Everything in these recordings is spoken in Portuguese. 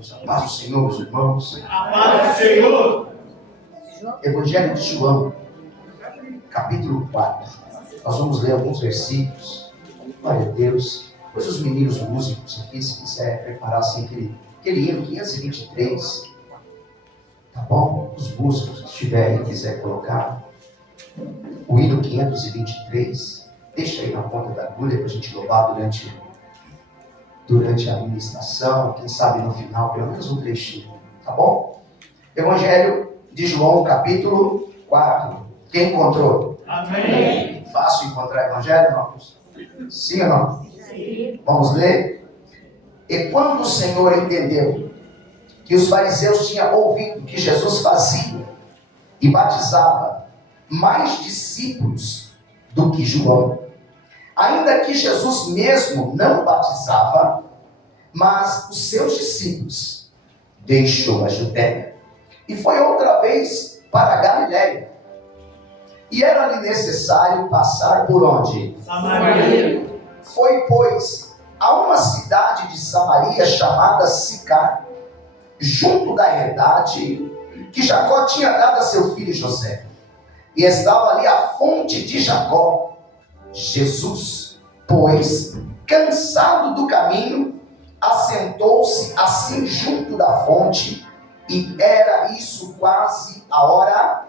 Deus, a paz do Senhor, meus irmãos. A paz do Senhor. Evangelho de João, capítulo 4. Nós vamos ler alguns versículos. Glória a Deus. Depois os meninos músicos aqui, se quiser preparar assim, aquele hino 523. Tá bom? Os músicos que estiverem e quiser colocar o hino 523. Deixa aí na ponta da agulha para a gente louvar durante a administração, quem sabe no final, pelo menos um trechinho, tá bom? Evangelho de João, capítulo 4. Quem encontrou? Amém. Fácil encontrar evangelho, irmãos? Sim ou não? Sim. Vamos ler? E quando o Senhor entendeu que os fariseus tinham ouvido que Jesus fazia e batizava mais discípulos do que João, ainda que Jesus mesmo não batizava, mas os seus discípulos, deixou a Judéia e foi outra vez para a Galiléia. E era-lhe necessário passar por onde? Samaria. Foi, pois, a uma cidade de Samaria chamada Sicar, junto da herdade que Jacó tinha dado a seu filho José. E estava ali a fonte de Jacó. Jesus, pois, cansado do caminho, assentou-se assim junto da fonte, e era isso quase a hora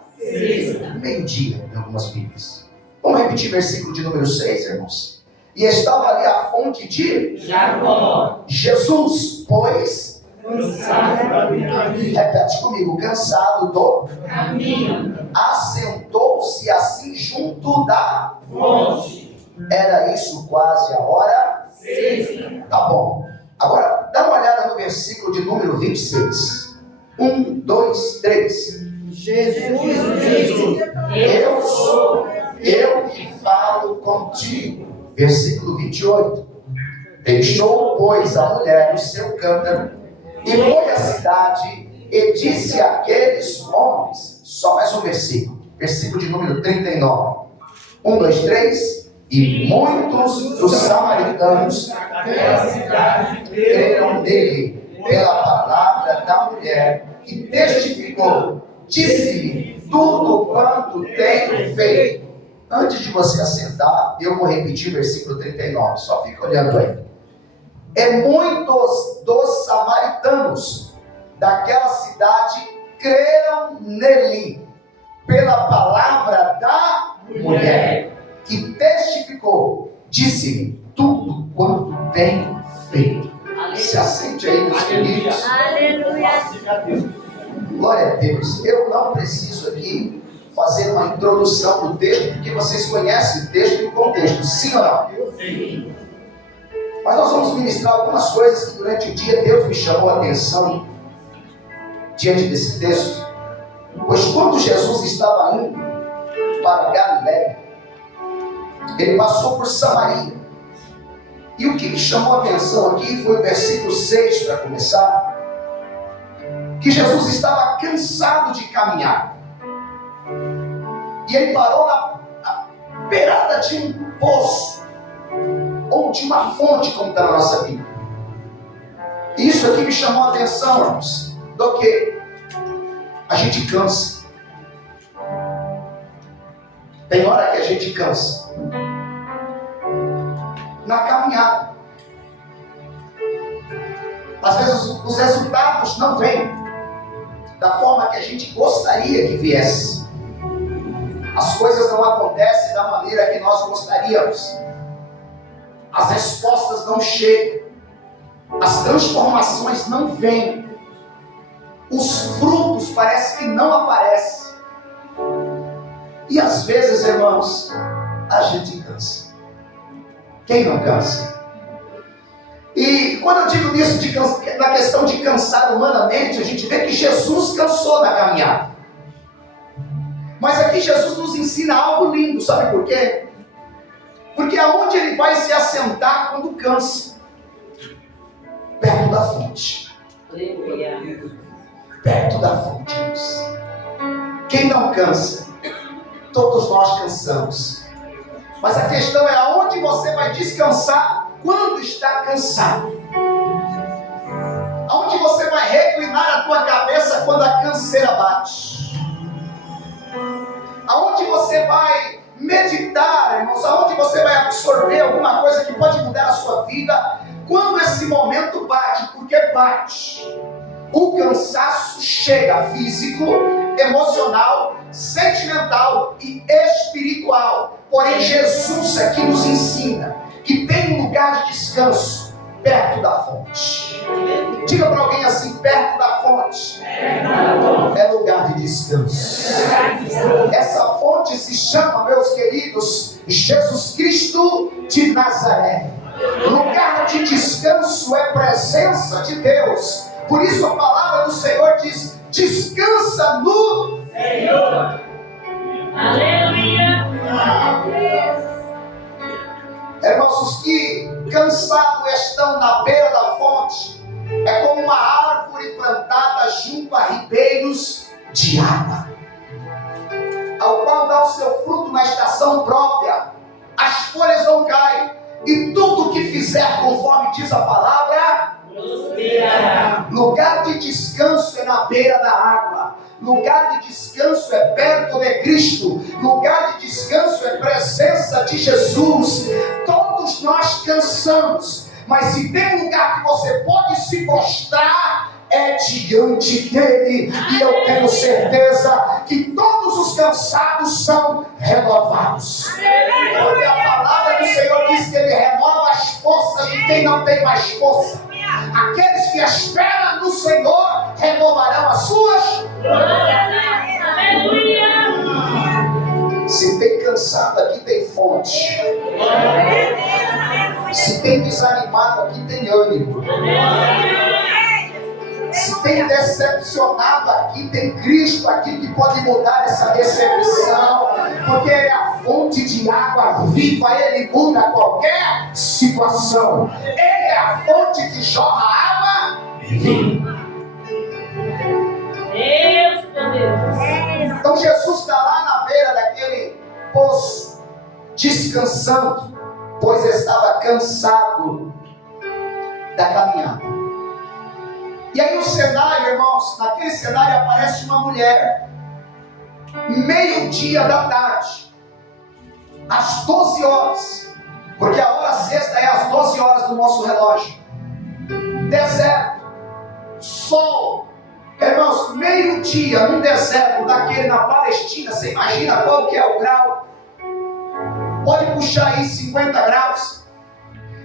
meio-dia, em algumas Bíblias. Vamos repetir versículo de número 6, irmãos. E estava ali a fonte de Jacó. Jesus, pois, Cansado do caminho. repete comigo, cansado do Caminho. assentou-se assim junto da Fonte. era isso quase a hora Sexta. tá bom. Agora dá uma olhada no versículo de número 26. 1, 2, 3. Jesus disse: Eu sou eu que falo contigo. Versículo 28. Deixou, pois, a mulher o seu cântaro e foi à cidade e disse àqueles homens. Só mais um versículo. Versículo de número 39. 1, 2, 3. E muitos dos samaritanos Daquela cidade creram nele pela palavra da mulher que testificou. Disse-lhe tudo quanto tenho feito. Antes de você assentar, eu vou repetir o versículo 39. Só fica olhando aí. E muitos dos samaritanos daquela cidade creram nele pela palavra da mulher que testificou. Disse-lhe tudo quanto tem feito. Se assente aí, meus queridos. Aleluia. Glória a Deus. Eu não preciso aqui fazer uma introdução do texto, porque vocês conhecem o texto e o contexto, sim ou não? Sim. Mas nós vamos ministrar algumas coisas que durante o dia Deus me chamou a atenção diante desse texto. Pois quando Jesus estava indo para Galiléia, ele passou por Samaria. E o que me chamou a atenção aqui foi o versículo 6 para começar. Que Jesus estava cansado de caminhar. E ele parou na beirada de um poço. Ou de uma fonte, como está na nossa Bíblia. Isso aqui me chamou a atenção, irmãos. Do que a gente cansa. Tem hora que a gente cansa. Na caminhada. Às vezes os resultados não vêm da forma que a gente gostaria que viesse. As coisas não acontecem da maneira que nós gostaríamos. As respostas não chegam. As transformações não vêm. Os frutos parece que não aparecem. E às vezes, irmãos, a gente cansa. Quem não cansa? E quando eu digo nisso, na questão de cansar humanamente, a gente vê que Jesus cansou na caminhada. Mas aqui Jesus nos ensina algo lindo, sabe por quê? Porque aonde ele vai se assentar quando cansa? Perto da fonte. Perto da fonte, irmãos. Quem não cansa? Todos nós cansamos. Mas a questão é aonde você vai descansar quando está cansado. Aonde você vai acontece quando a canseira bate? Aonde você vai meditar, irmãos? Aonde você vai absorver alguma coisa que pode mudar a sua vida? Quando esse momento bate, porque bate. O cansaço chega físico, emocional, sentimental e espiritual. Porém, Jesus aqui nos ensina que tem um lugar de descanso perto da fonte. Diga para alguém assim: perto da fonte é lugar de descanso. Essa fonte se chama, meus queridos, Jesus Cristo de Nazaré. Lugar de descanso é presença de Deus. Por isso a palavra do Senhor diz: descansa no Senhor. Aleluia. Irmãos, os que cansados estão na beira da fonte é como uma árvore plantada junto a ribeiros de água, ao qual dá o seu fruto na estação própria, as folhas não caem, e tudo que fizer conforme diz a palavra prosperará. Lugar de descanso é na beira da água. Lugar de descanso é perto de Cristo. Lugar de descanso é presença de Jesus. Todos nós cansamos, mas se tem um lugar que você pode se prostrar, é diante dele. E eu tenho certeza que todos os cansados são renovados. Porque a palavra do Senhor diz que ele renova as forças de quem não tem mais força. Aqueles que esperam no Senhor renovarão as suas. Se tem cansado, aqui tem fonte. Se tem desanimado, aqui tem ânimo. Se tem decepcionado, aqui tem Cristo aqui que pode mudar essa decepção, porque Ele é a fonte de água viva. Ele muda qualquer situação. Ele é a fonte que jorra água viva. Deus, Deus. Então Jesus está lá na beira daquele poço, descansando, pois estava cansado da caminhada. E aí o cenário, irmãos, naquele cenário aparece uma mulher, meio-dia da tarde, às 12 horas, porque a hora sexta é às 12 horas do nosso relógio. Deserto, sol, irmãos, meio-dia num deserto daquele na Palestina, você imagina qual que é o grau? Pode puxar aí 50 graus.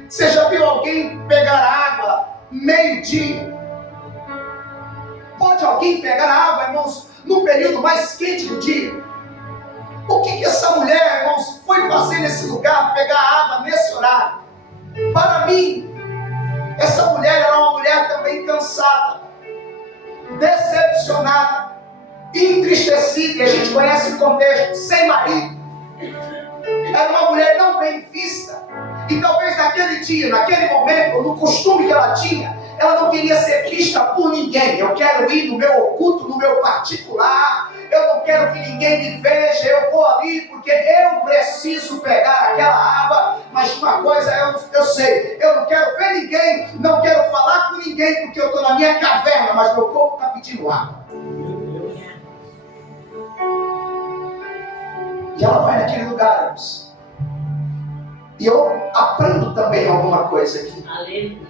Você já viu alguém pegar água meio-dia? Pode alguém pegar água, irmãos, no período mais quente do dia? O que essa mulher, irmãos, foi fazer nesse lugar, pegar água nesse horário? Para mim, essa mulher era uma mulher também cansada, decepcionada, entristecida, e a gente conhece o contexto, sem marido. Era uma mulher não bem vista, e talvez naquele dia, naquele momento, no costume que ela tinha, ela não queria ser vista por ninguém. Eu quero ir no meu oculto, no meu particular. Eu não quero que ninguém me veja. Eu vou ali porque eu preciso pegar aquela água. Mas uma coisa eu sei. Eu não quero ver ninguém. Não quero falar com ninguém porque eu estou na minha caverna. Mas meu corpo está pedindo água. E ela vai naquele lugar, irmãos. E eu aprendo também alguma coisa aqui. Aleluia.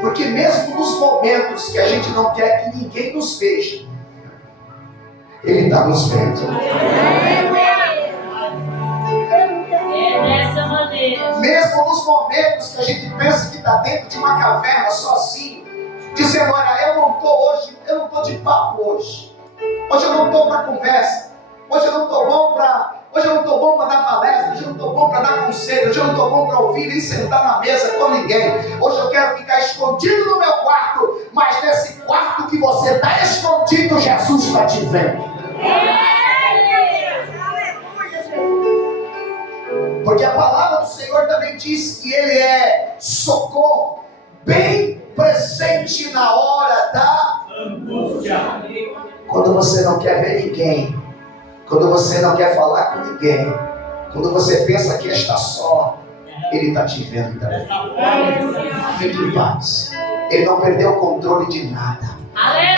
Porque mesmo nos momentos que a gente não quer que ninguém nos veja, Ele está nos vendo. É dessa maneira. Mesmo nos momentos que a gente pensa que está dentro de uma caverna sozinho, dizendo: olha, eu não estou hoje, eu não estou de papo hoje. Hoje eu não estou para conversa. Hoje eu não estou bom para dar palestra, hoje eu não estou bom para dar conselho, hoje eu não estou bom para ouvir nem sentar na mesa com ninguém. Hoje eu quero ficar escondido no meu quarto, mas nesse quarto que você está escondido, Jesus está te vendo. Porque a palavra do Senhor também diz que Ele é socorro, bem presente na hora da angústia. Quando você não quer ver ninguém, quando você não quer falar com ninguém, quando você pensa que está só, Ele está te vendo também. Fique em paz. Ele não perdeu o controle de nada.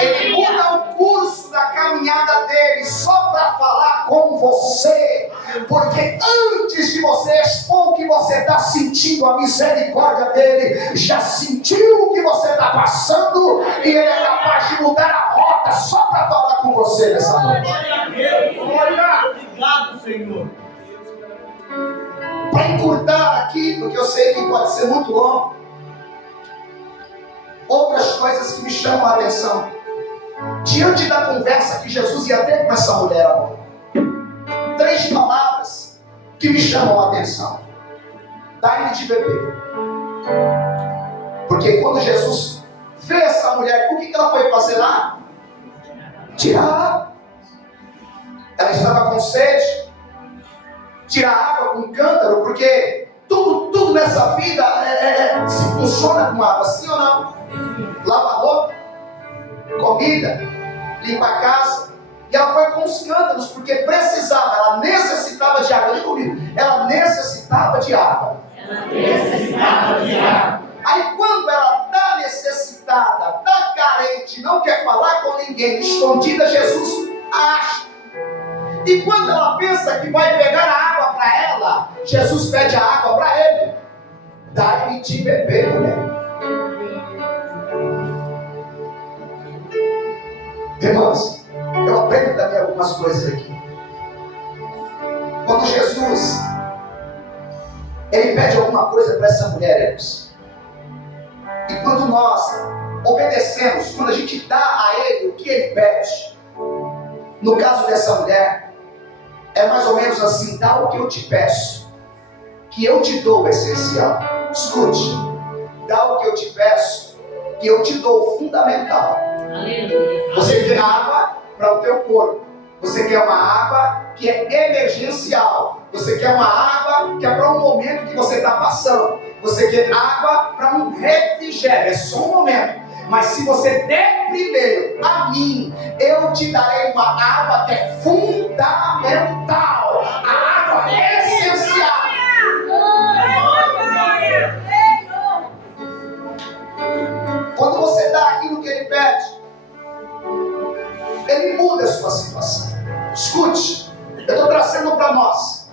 Ele muda o curso da caminhada dele só para falar com você, porque antes de você expor o que você está sentindo, a misericórdia dele já sentiu o que você está passando e ele é capaz de mudar a rota só para falar com você nessa noite. Obrigado, Senhor. Para encurtar aqui, porque eu sei que pode ser muito longo, outras coisas que me chamam a atenção. Diante da conversa que Jesus ia ter com essa mulher agora, 3 palavras que me chamam a atenção. Dá-lhe de beber. Porque quando Jesus vê essa mulher, o que ela foi fazer lá? Tirar água. Ela estava com sede. Tirar água com um cântaro, porque tudo nessa vida se funciona com água, sim ou não? Lava roupa, comida, limpa a casa. E ela foi com os cântaros, porque precisava, ela necessitava de água. Olha comigo, ela necessitava de água. Aí quando ela está necessitada, está carente, não quer falar com ninguém, escondida, Jesus acha. E quando ela pensa que vai pegar a água para ela, Jesus pede a água para ele. Dá-lhe de beber, mulher. Irmãos, eu aprendo também algumas coisas aqui. Quando Jesus ele pede alguma coisa para essa mulher, irmãos, e quando nós obedecemos, quando a gente dá a ele o que ele pede, no caso dessa mulher, é mais ou menos assim: dá o que eu te peço, que eu te dou o essencial. Escute, dá o que eu te peço, que eu te dou o fundamental. Aleluia. Você quer água para o teu corpo, você quer uma água que é emergencial, você quer uma água que é para um momento que você está passando, você quer água para um refrigério, é só um momento. Mas se você der primeiro a mim, eu te darei uma água que é fundamental, a água essencial. Quando você dá aquilo que ele pede, ele muda a sua situação. Escute, eu estou trazendo para nós,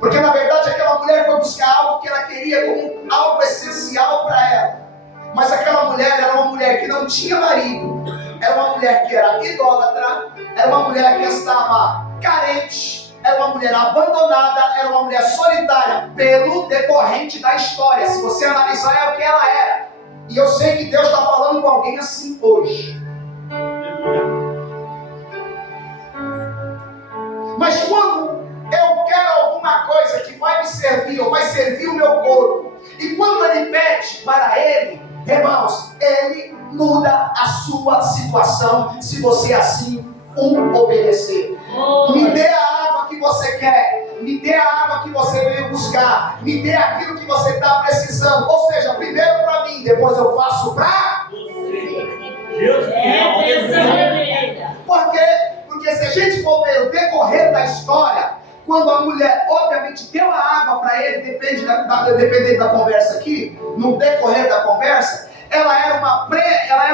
porque na verdade aquela mulher foi buscar algo que ela queria como algo essencial para ela. Mas aquela mulher era uma mulher que não tinha marido, era uma mulher que era idólatra, era uma mulher que estava carente, era uma mulher abandonada, era uma mulher solitária, pelo decorrente da história. Se você analisar, é o que ela era. E eu sei que Deus está falando com alguém assim hoje. Mas quando eu quero alguma coisa que vai me servir, ou vai servir o meu corpo, e quando ele pede para ele, irmãos, ele muda a sua situação, se você assim o obedecer. Me dê a água que você quer, me dê a água que você veio buscar, me dê aquilo que você está precisando. Ou seja, primeiro para mim, depois eu faço para Deus. Por quê? Porque se a gente for ver o decorrer da história, quando a mulher, obviamente, deu a água para ele, dependendo da conversa aqui, no decorrer da conversa, ela era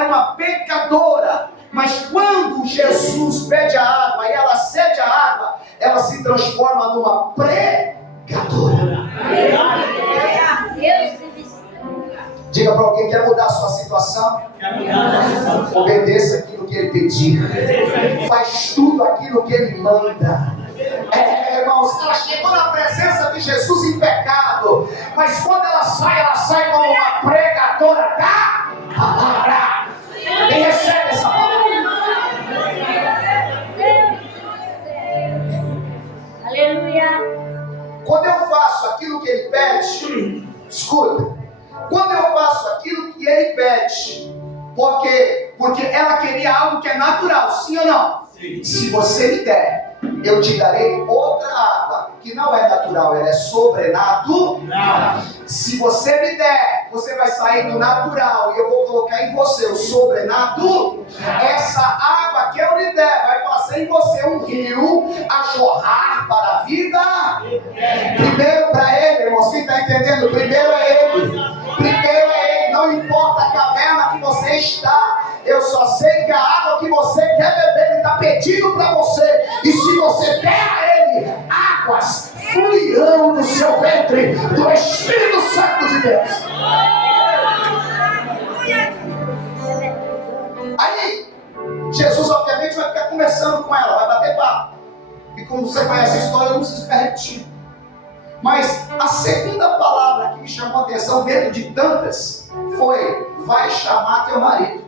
uma pecadora. Mas quando Jesus pede a água e ela cede a água, ela se transforma numa pregadora. Diga para alguém: quer mudar a sua situação? Obedeça aquilo que ele pedir. Faz tudo aquilo que ele manda. Irmãos, ela chegou na presença de Jesus em pecado, mas quando ela sai como uma pregadora da palavra. Quem recebe essa palavra? Aleluia. Quando eu faço aquilo que ele pede, escuta, quando eu faço aquilo que ele pede, por quê? Porque ela queria algo que é natural, sim ou não? Sim. Se você me der, eu te darei outra água, que não é natural, ela é sobrenatural. Se você me der, você vai sair do natural e eu vou colocar em você o sobrenatural. Essa água que eu lhe der vai fazer em você um rio a jorrar para a vida. Primeiro para ele, irmãos, quem está entendendo? Primeiro é ele. Não importa a caverna que você está, eu só sei sei que a água que você quer beber, Ele está pedindo para você. E se você der a Ele, águas fluirão do seu ventre, do Espírito Santo de Deus. Aí, Jesus obviamente vai ficar conversando com ela, vai bater papo. E como você conhece a história, eu não preciso ficar repetindo. Mas a segunda palavra que me chamou a atenção dentro de tantas foi: vai chamar teu marido.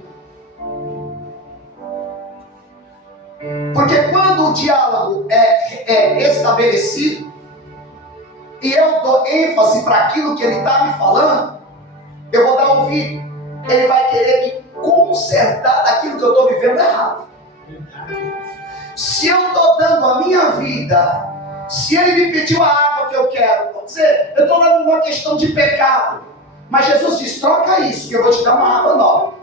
Porque quando o diálogo é estabelecido e eu dou ênfase para aquilo que ele está me falando, eu vou dar ouvido. Ele vai querer me consertar daquilo que eu estou vivendo errado. Se eu estou dando a minha vida, se ele me pediu a água que eu quero, vou dizer, eu estou dando uma questão de pecado, mas Jesus diz: troca isso, que eu vou te dar uma água nova,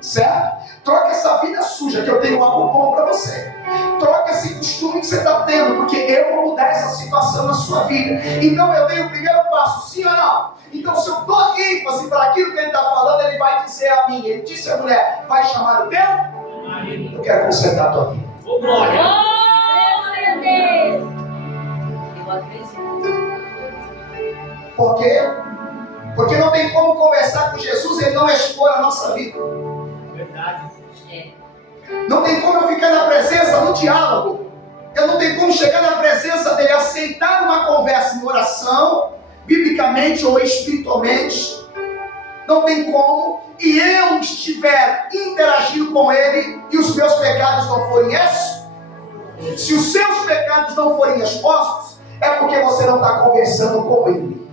certo? Troca essa vida suja, que eu tenho algo bom para você. Troca esse costume que você está tendo, porque eu vou mudar essa situação na sua vida. Então eu dei o primeiro passo, sim ou não? Então se eu dou ênfase para aquilo que ele está falando, ele vai dizer a mim, ele disse à mulher: vai chamar o teu marido. Eu quero consertar a tua vida. Ô, glória! Glória a Deus! Eu acredito. Por quê? Porque não tem como conversar com Jesus e ele não expor a nossa vida. Verdade. Não tem como eu ficar na presença, no diálogo. Eu não tenho como chegar na presença dele, aceitar uma conversa em oração, biblicamente ou espiritualmente. Não tem como. E eu estiver interagindo com ele e os meus pecados não forem esses. Se os seus pecados não forem expostos, é porque você não está conversando com ele.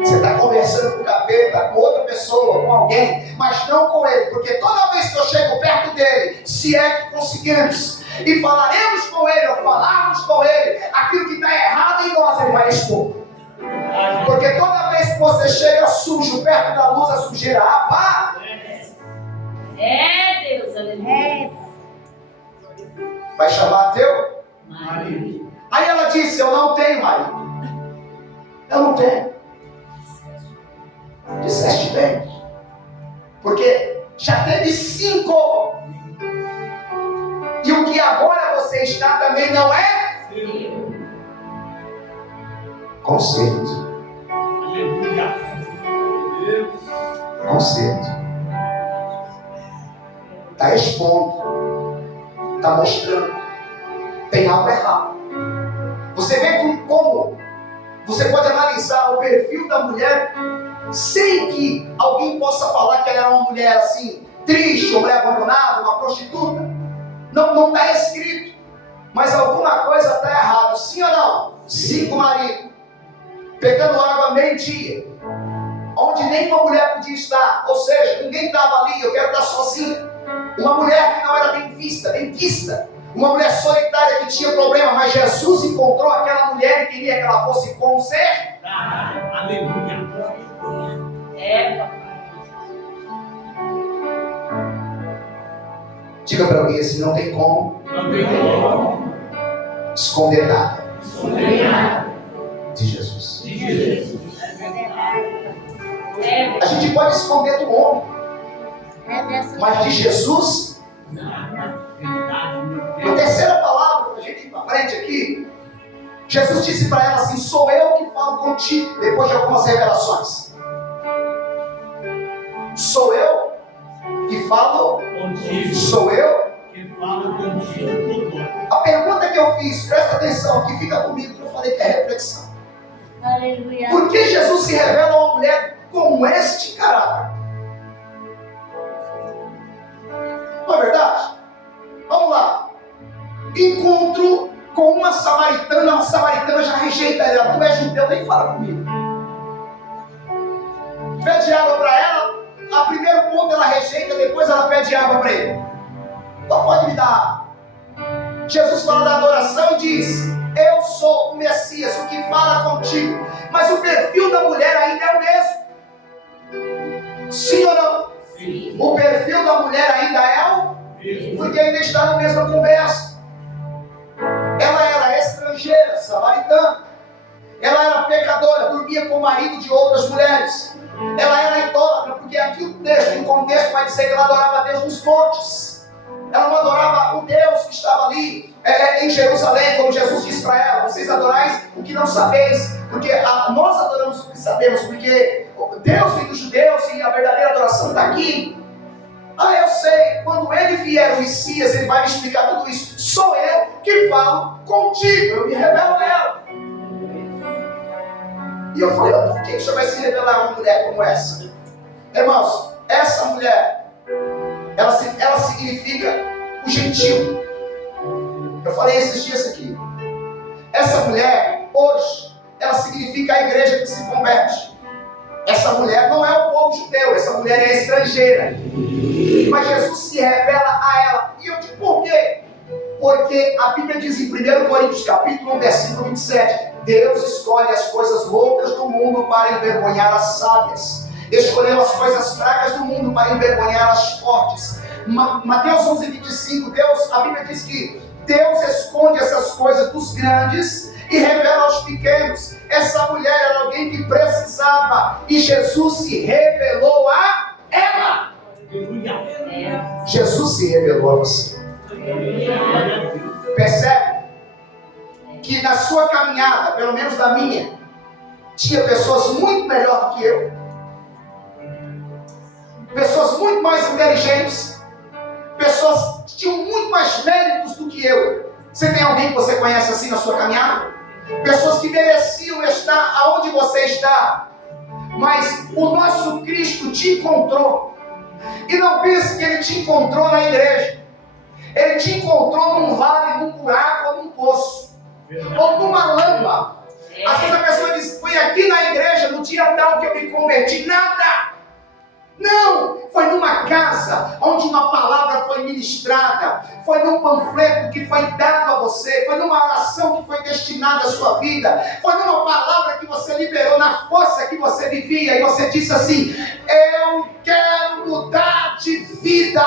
Você está conversando com o capeta, com outra pessoa, com alguém, mas não com ele. Porque toda vez que eu chego perto dele, se é que conseguimos, e falaremos com ele, ou falarmos com ele, aquilo que está errado em nós, ele vai expor. Porque toda vez que você chega sujo perto da luz, a sujeira apaga. É, Deus, aleluia. Vai chamar teu Marido. Aí ela disse: eu não tenho marido. Eu não tenho. Disseste bem. Porque já teve 5. E o que agora você está também não é conserto. Aleluia. Deus. Conserto. Está expondo. Está mostrando. Tem algo errado. Você vê como você pode analisar o perfil da mulher sem que alguém possa falar que ela era uma mulher assim, triste, uma mulher abandonada, uma prostituta. Não está escrito. Mas alguma coisa está errada, sim ou não? 5 maridos, pegando água meio-dia, onde nenhuma mulher podia estar. Ou seja, ninguém estava ali, eu quero estar sozinha. Uma mulher que não era bem vista, bem quista. Uma mulher solitária que tinha problema, mas Jesus encontrou aquela mulher e queria que ela fosse consertada. Aleluia. É, papai. Diga para alguém assim: não tem como Não tem como esconder nada esconder nada de Jesus. de Jesus. É, A gente pode esconder do homem, dessa. mas de Jesus. Nada. Verdade, meu A Deus. terceira palavra, para a gente ir para frente aqui, Jesus disse para ela assim: sou eu que falo contigo, depois de algumas revelações. Sou eu que falo, Contigo. sou eu. Que fala contigo tudo. A pergunta que eu fiz, presta atenção aqui, fica comigo, que eu falei que é reflexão. Aleluia. Por que Jesus se revela a uma mulher com este caráter? Não é verdade? Vamos lá. Encontro com uma samaritana já rejeita ela. Tu és judeu, nem fala comigo. Pede água para ela. A primeiro ponto ela rejeita, depois ela pede água para ele. Então pode me dar água. Jesus fala da adoração e diz: eu sou o Messias, o que fala contigo. Mas o perfil da mulher ainda é o mesmo. Sim ou não? Sim. O perfil da mulher ainda é o Mesmo. porque ainda está na mesma conversa. Ela era estrangeira, samaritana. Ela era pecadora, dormia com o marido de outras mulheres. Ela era idólatra, porque aqui o texto, o contexto vai dizer que ela adorava a Deus nos montes. Ela não adorava o Deus que estava ali em Jerusalém, como Jesus disse para ela: vocês adorais o que não sabeis, porque nós adoramos o que sabemos, porque Deus vem dos judeus e a verdadeira adoração está aqui. Eu sei, quando ele vier, o Messias, ele vai me explicar tudo isso. Sou eu que falo contigo, eu me revelo a ela. E eu falei: por que você vai se revelar a uma mulher como essa? Irmãos, essa mulher, ela significa o gentil. Eu falei esses dias aqui. Essa mulher, hoje, ela significa a igreja que se converte. Essa mulher não é o povo judeu, essa mulher é estrangeira. Mas Jesus se revela a ela. E eu digo: por quê? Porque a Bíblia diz em 1 Coríntios capítulo 1, versículo 27, Deus escolhe as coisas loucas do mundo para envergonhar as sábias. Escolheu as coisas fracas do mundo para envergonhar as fortes. Mateus 11, 25, a Bíblia diz que Deus esconde essas coisas dos grandes e revela aos pequenos. Essa mulher era alguém que precisava, e Jesus se revelou a ela. Jesus se revelou a você. Percebe que na sua caminhada, pelo menos na minha, tinha pessoas muito melhor do que eu, pessoas muito mais inteligentes, pessoas que tinham muito mais méritos do que eu. Você tem alguém que você conhece assim na sua caminhada? Pessoas que mereciam estar aonde você está, mas o nosso Cristo te encontrou. E não pense que Ele te encontrou na igreja. Ele te encontrou num vale, num buraco ou num poço, ou numa lama. Às vezes a pessoa diz: foi aqui na igreja no dia tal que eu me converti. Nada! Não! Foi numa casa onde uma palavra foi ministrada, foi num panfleto que foi dado a você, foi numa oração que foi destinada à sua vida, foi numa palavra que você liberou na força que você vivia, e você disse assim: eu quero mudar de vida.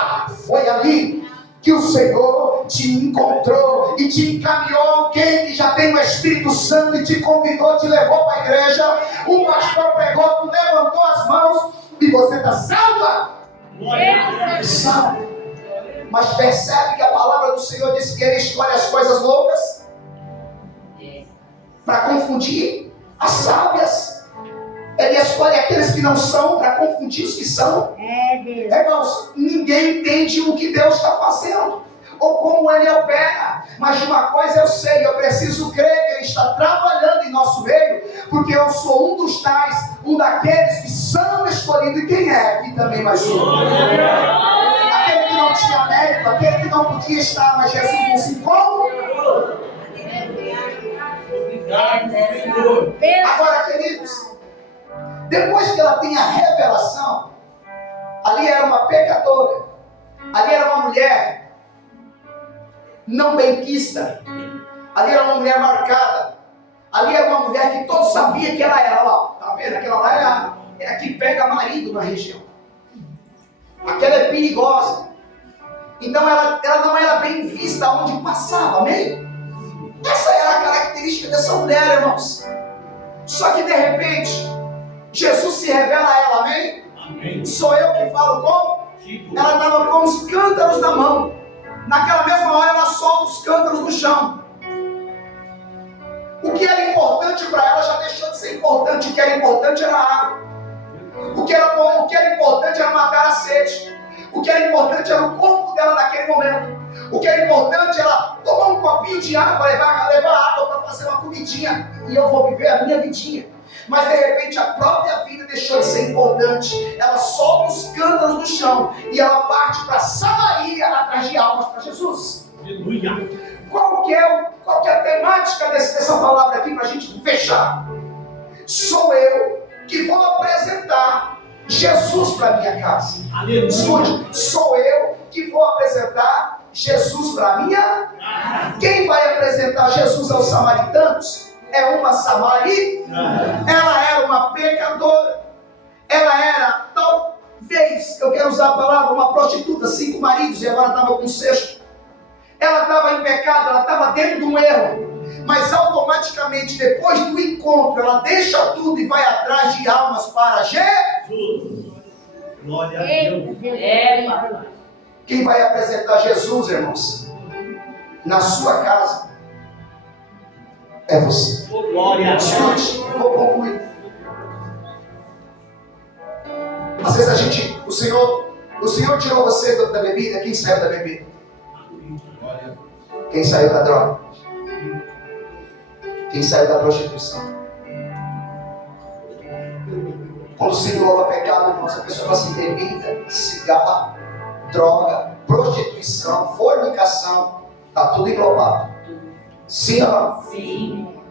Foi ali que o Senhor te encontrou e te encaminhou alguém que já tem o Espírito Santo e te convidou, te levou para a igreja. O pastor pregou, tu levantou as mãos e você está salva. Salva. Mas percebe que a palavra do Senhor diz que Ele escolhe as coisas loucas para confundir as sábias. Ele escolhe aqueles que não são para confundir os que são. Irmãos, ninguém entende o que Deus está fazendo ou como Ele opera. Mas de uma coisa eu sei, eu preciso crer que Ele está trabalhando em nosso meio, porque eu sou um dos tais, um daqueles que são escolhidos. E quem é aqui também mais um? Aquele que não tinha mérito, aquele que não podia estar, mas Jesus não se encontrou. Agora, queridos, depois que ela tem a revelação, ali era uma pecadora, ali era uma mulher não benquista, ali era uma mulher marcada, ali era uma mulher que todos sabiam que ela era. Lá, tá vendo? Aquela lá é a que pega marido na região, aquela é perigosa. Então ela não era bem vista onde passava, amém? Essa era a característica dessa mulher, irmãos. Só que de repente Jesus se revela a ela, amém? Amém. Sou eu que falo como? Ela estava com os cântaros na mão. Naquela mesma hora ela solta os cântaros no chão. O que era importante para ela já deixou de ser importante. O que era importante era a água. O que era importante era matar a sede. O que era importante era o corpo dela naquele momento. O que era importante era tomar um copinho de água, levar água para fazer uma comidinha. E eu vou viver a minha vidinha. Mas de repente a própria vida deixou de ser importante. Ela solta os cântaros no chão e ela parte para Samaria atrás de almas para Jesus. Aleluia. Qual que é a temática dessa palavra aqui para a gente fechar? Sou eu que vou apresentar Jesus para minha casa. Aleluia. Escute, sou eu que vou apresentar Jesus para minha casa. Quem vai apresentar Jesus aos samaritanos? É uma samaritana. Ela era uma pecadora. Ela era, talvez, eu quero usar a palavra, uma prostituta, 5 maridos e agora estava com o 6º. Ela estava em pecado, ela estava dentro de um erro. Mas automaticamente, depois do encontro, ela deixa tudo e vai atrás de almas para Jesus. Glória a Eita, Deus. Deus. Papai. Quem vai apresentar Jesus, irmãos, na sua casa, é você. Glória a Deus. Escute, vou concluir. Às vezes o Senhor tirou você da bebida. Quem saiu da bebida? Quem saiu da droga? Quem saiu da prostituição? Quando se engloba pecado, irmãos, a pessoa fala assim: bebida, cigarro, droga, prostituição, fornicação, está tudo englobado. Sim ou não? Sim.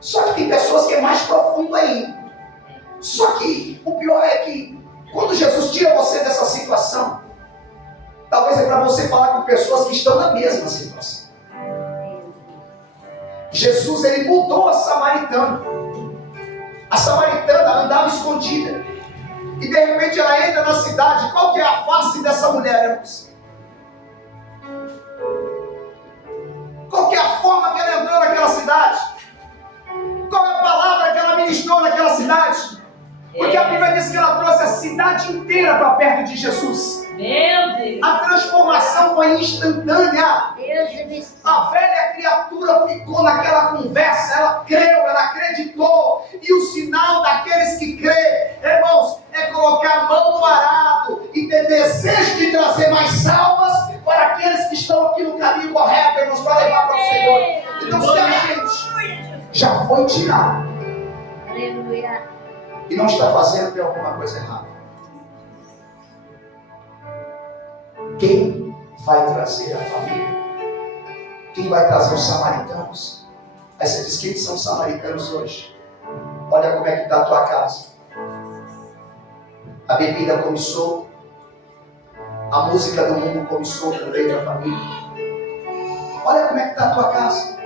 Só que tem pessoas que é mais profundo ainda. Só que o pior é que quando Jesus tira você dessa situação, talvez é para você falar com pessoas que estão na mesma situação. Jesus, ele mudou a samaritana. A samaritana andava escondida. E de repente ela entra na cidade. Qual que é a face dessa mulher, irmãos? Qual que é a forma que ela entrou naquela cidade? Qual é a palavra que ela ministrou naquela cidade? Porque a Bíblia diz que ela trouxe a cidade inteira para perto de Jesus. Meu Deus. A transformação foi instantânea. Deus. A velha criatura ficou naquela conversa, ela creu, ela acreditou. E o sinal daqueles que crê, irmãos, é colocar a mão no arado e ter desejo de trazer mais almas para aqueles que estão aqui no caminho correto, irmãos, para levar para o Senhor. Então, se a gente já foi tirado Aleluia. e não está fazendo, tem alguma coisa errada. Quem vai trazer a família? Quem vai trazer os samaritanos? Aí você diz: quem são os samaritanos hoje? Olha como é que está a tua casa. A bebida começou, a música do mundo começou no meio da família. Olha como é que está a tua casa.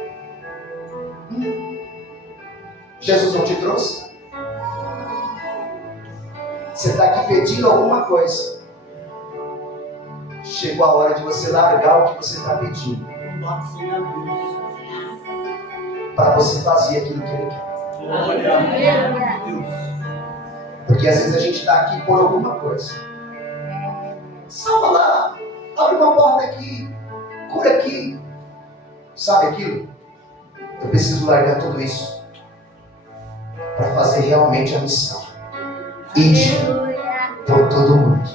Jesus não te trouxe? Você está aqui pedindo alguma coisa. Chegou a hora de você largar o que você está pedindo, para você fazer aquilo que Ele quer. Glória a Deus. Porque às vezes a gente está aqui por alguma coisa. Salva lá, abre uma porta aqui, cura aqui. Sabe aquilo? Eu preciso largar tudo isso para fazer realmente a missão. Ide por todo mundo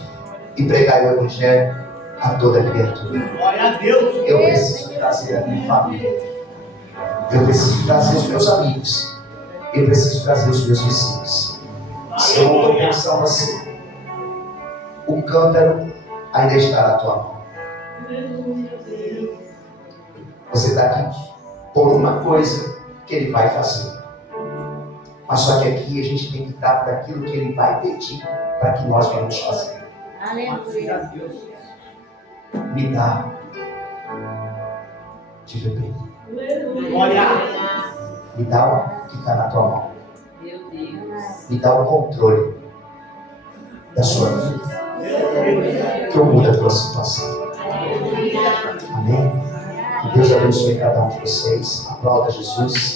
e pregai o Evangelho a toda criatura. Glória a Deus. Eu preciso trazer a minha família. Eu preciso trazer os meus amigos. Eu preciso trazer os meus vizinhos. Se eu não estou pensando assim, o cântaro ainda está na tua mão. Você está aqui por uma coisa que Ele vai fazer. Mas só que aqui a gente tem que estar por aquilo que Ele vai pedir para que nós venhamos fazer. Aleluia. Me dá de beber. Glória. Me dá o que está na tua mão. Meu Deus. Me dá o controle da sua vida. Que eu mude a tua situação. Amém? Que Deus abençoe cada um de vocês. Aplauda Jesus.